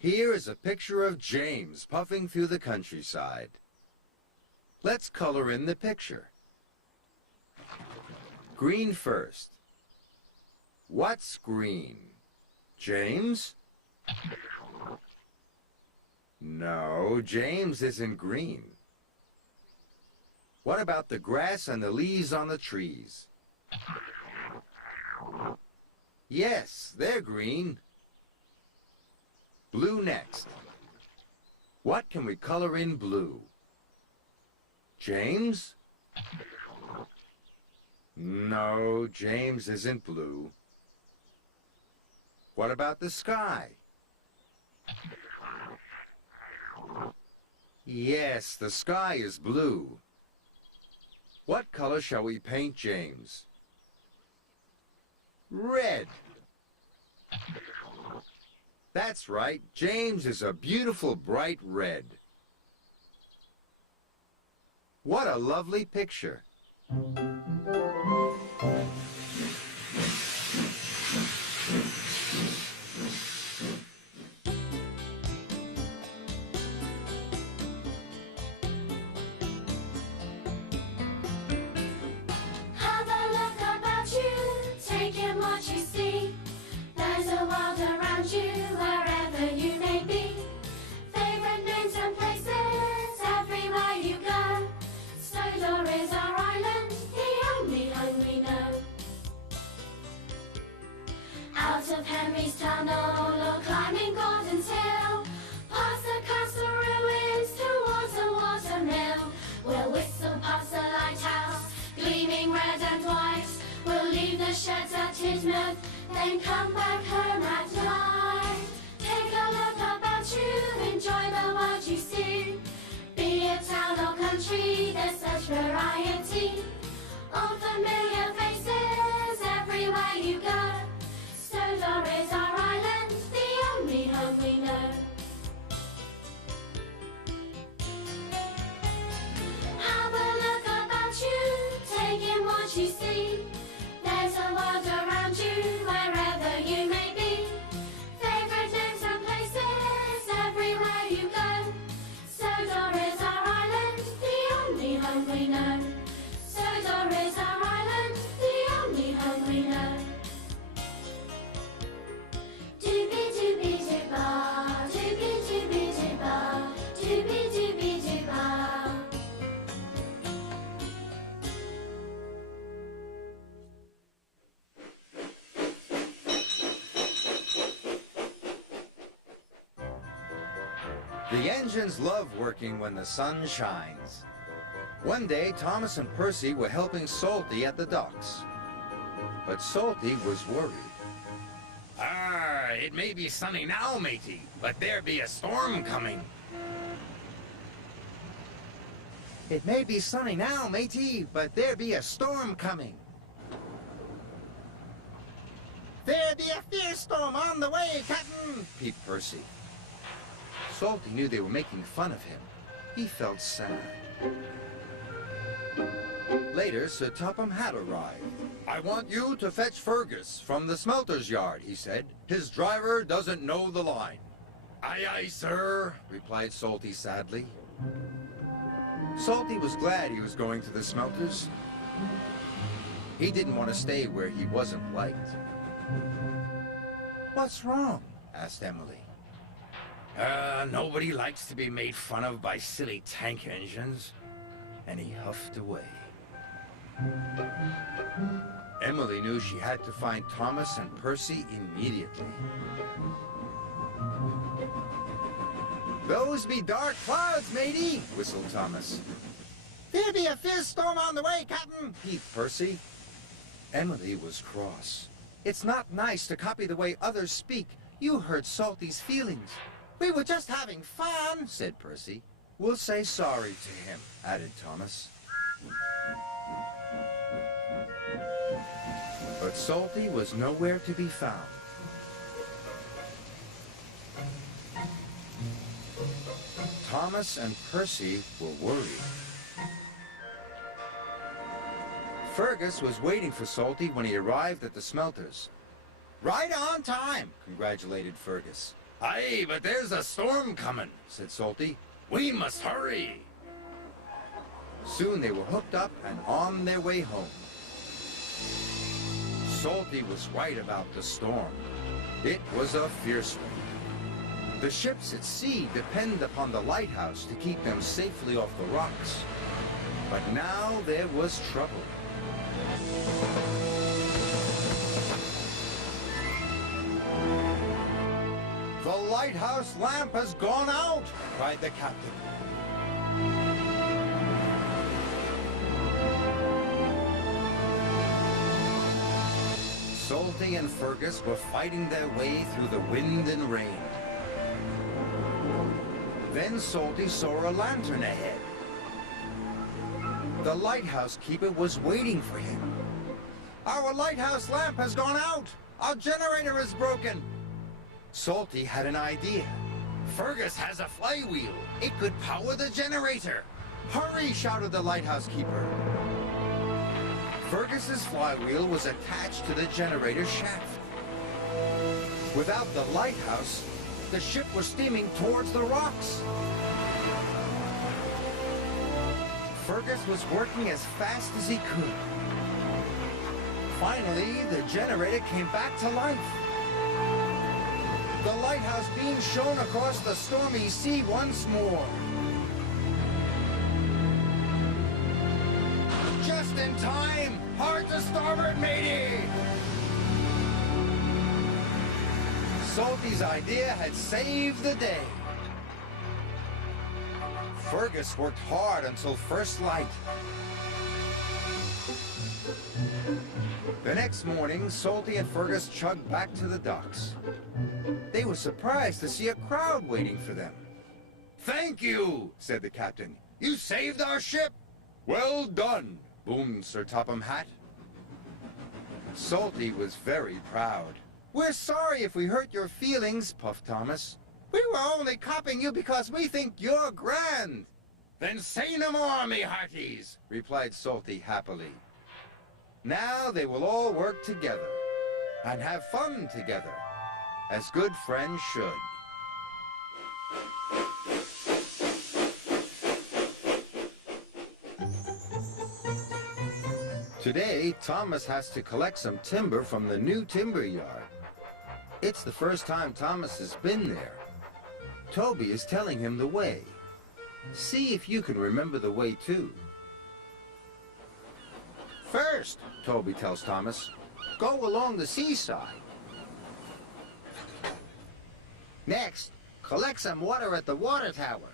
Here is a picture of James puffing through the countryside. Let's color in the picture. Green first. What's green? James? No, James isn't green. What about the grass and the leaves on the trees? Yes, they're green. Blue next. What can we color in blue? James? No, James isn't blue. What about the sky? Yes, the sky is blue. What color shall we paint James? Red. That's right. James is a beautiful bright red. What a lovely picture. Have a look about you, take in what you see. There's a world around you, wherever you may be. Favorite names and places, everywhere you go. Snowdor is our island, the only home we know. Out of Henry's Tunnel or climbing Gordon's Hill, past the castle ruins towards a water mill. We'll whistle past the lighthouse, gleaming red and white. We'll leave the sheds at Tidmouth, then come back home at night. Take a look about you, enjoy the world you see. Be it town or country, there's such variety. All familiar faces, everywhere you go. Snowdor is our island, the only home we know. Have a look about you, take in what you see. There's a world around you, wherever you may be. Favorite names and places, everywhere you go. Snowdor is our island, the only home we know. Snowdor is our island, the only home we know. Doobie doobie dooba, doobie doobie dooba, doobie doobie dooba. The engines love working when the sun shines. One day, Thomas and Percy were helping Salty at the docks. But Salty was worried. It may be sunny now, matey, but there be a storm coming. It may be sunny now, matey, but there be a storm coming. There be a fierce storm on the way, Captain, peeped Percy. Salty knew they were making fun of him. He felt sad. Later, Sir Topham had arrived. I want you to fetch Fergus from the smelter's yard, he said. His driver doesn't know the line. Aye, aye, sir, replied Salty sadly. Salty was glad he was going to the smelters. He didn't want to stay where he wasn't liked. What's wrong? Asked Emily. Nobody likes to be made fun of by silly tank engines. And he huffed away. Emily knew she had to find Thomas and Percy immediately. Those be dark clouds, matey, whistled Thomas. There be a fierce storm on the way, Captain, peeped Percy. Emily was cross. It's not nice to copy the way others speak. You hurt Salty's feelings. We were just having fun, said Percy. We'll say sorry to him, added Thomas. But Salty was nowhere to be found. Thomas and Percy were worried. Fergus was waiting for Salty when he arrived at the smelters. Right on time, congratulated Fergus. Aye, but there's a storm coming, said Salty. we must hurry. Soon they were hooked up and on their way home. Salty was right about the storm. It was a fierce one. The ships at sea depend upon the lighthouse to keep them safely off the rocks. But now there was trouble. The lighthouse lamp has gone out, cried the captain. Salty and Fergus were fighting their way through the wind and rain. Then Salty saw a lantern ahead. The lighthouse keeper was waiting for him. Our lighthouse lamp has gone out! Our generator is broken! Salty had an idea. Fergus has a flywheel. It could power the generator. Hurry, shouted the lighthouse keeper. Fergus's flywheel was attached to the generator shaft. Without the lighthouse, the ship was steaming towards the rocks. Fergus was working as fast as he could. Finally, the generator came back to life. The lighthouse beam shone across the stormy sea once more. Just in time! Hard to starboard, matey! Salty's idea had saved the day. Fergus worked hard until first light. The next morning, Salty and Fergus chugged back to the docks. They were surprised to see a crowd waiting for them. Thank you, said the captain. you saved our ship. Well done, boomed Sir Topham Hatt. Salty was very proud. We're sorry if we hurt your feelings, puffed Thomas. We were only copying you because we think you're grand, Then say no more, me hearties. replied Salty happily. Now they will all work together and have fun together, as good friends should. Today, Thomas has to collect some timber from the new timber yard. It's the first time Thomas has been there. Toby is telling him the way. See if you can remember the way too. First, Toby tells Thomas, go along the seaside. Next, collect some water at the water tower.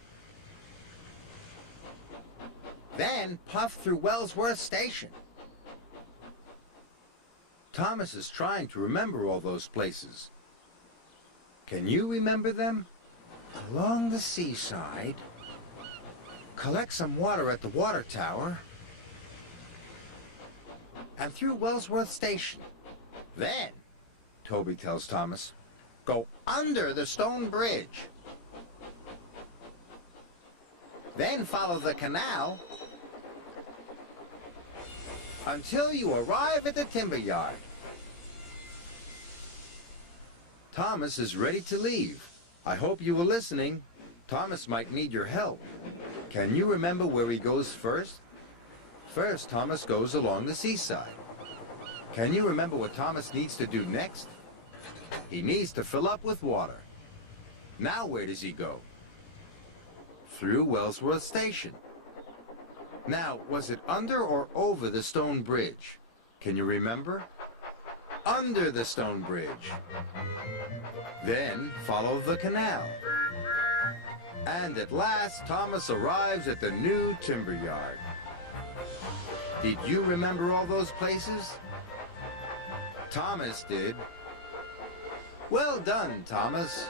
Then puff through Wellsworth Station. Thomas is trying to remember all those places. Can you remember them? Along the seaside, collect some water at the water tower, and through Wellsworth Station. Then, Toby tells Thomas, go under the stone bridge. Then follow the canal until you arrive at the timber yard. Thomas is ready to leave. I hope you were listening. Thomas might need your help. Can you remember where he goes first? First, Thomas goes along the seaside. Can you remember what Thomas needs to do next? He needs to fill up with water. Now where does he go? Through Wellsworth Station. Now, was it under or over the stone bridge? Can you remember? Under the stone bridge. Then follow the canal. And at last, Thomas arrives at the new timber yard. Did you remember all those places? Thomas did. Well done, Thomas.